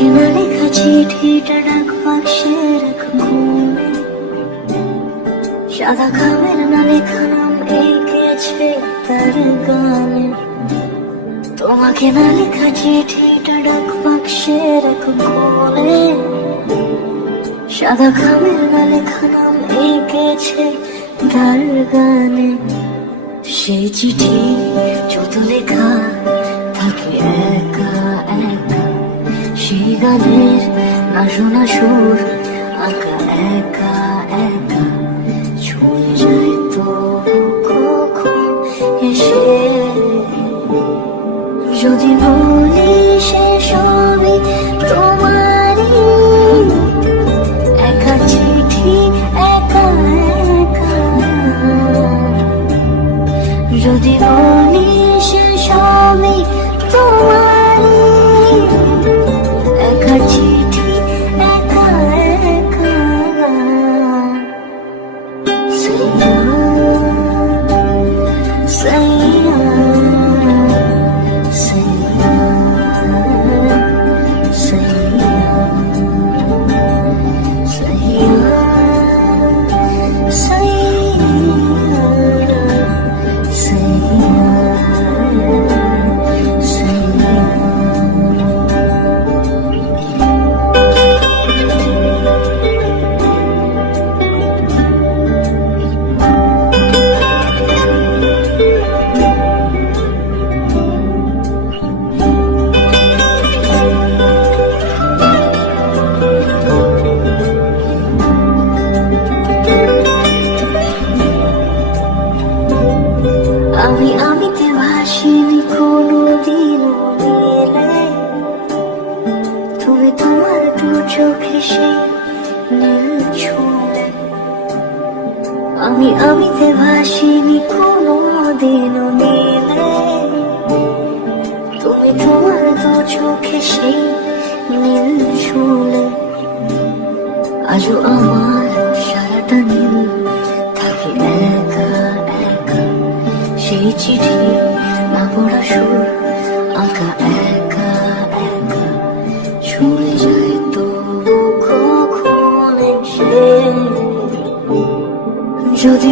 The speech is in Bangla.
কেনা লেখা চিঠিটা ডাক বাক্সের এক কোণে, সাদা খামের না লেখা নাম এঁকেছে তার গানে। তোমাকে না লেখা চিঠিটা ডাক বাক্সের এক কোণে, সাদা খামের না লেখা নাম এঁকেছে তার গানে। সেই চিঠি যত লেখা থাকে একা একা, সেই গানের না শোনা সুর আঁকা একা একা, ছুঁয়ে যায় তো কখন এসে। যদি বলি সে সবই তোমারই, একা চিঠি একা একা। যদি বলি সে সবই তোমারই, একা চিঠি একা একা। সাইয়া সাইয়া সাইয়া সাইয়া আমিতে ভাসিনি কোনোদিনও মেলে, তুমি তোমার দু চোখে সেই নীল ছুঁলে। আমিতে ভাসিনি কোনোদিনও মেলে, তুমি তোমার দু চোখে সেই নীল ছুঁলে। আজও আমার সারাটা নীল থাকে একা একা, সেই চিঠি না পড়া সুর আঁকা একা একা, ছুঁয়ে যায় তো কখন এসে। যদি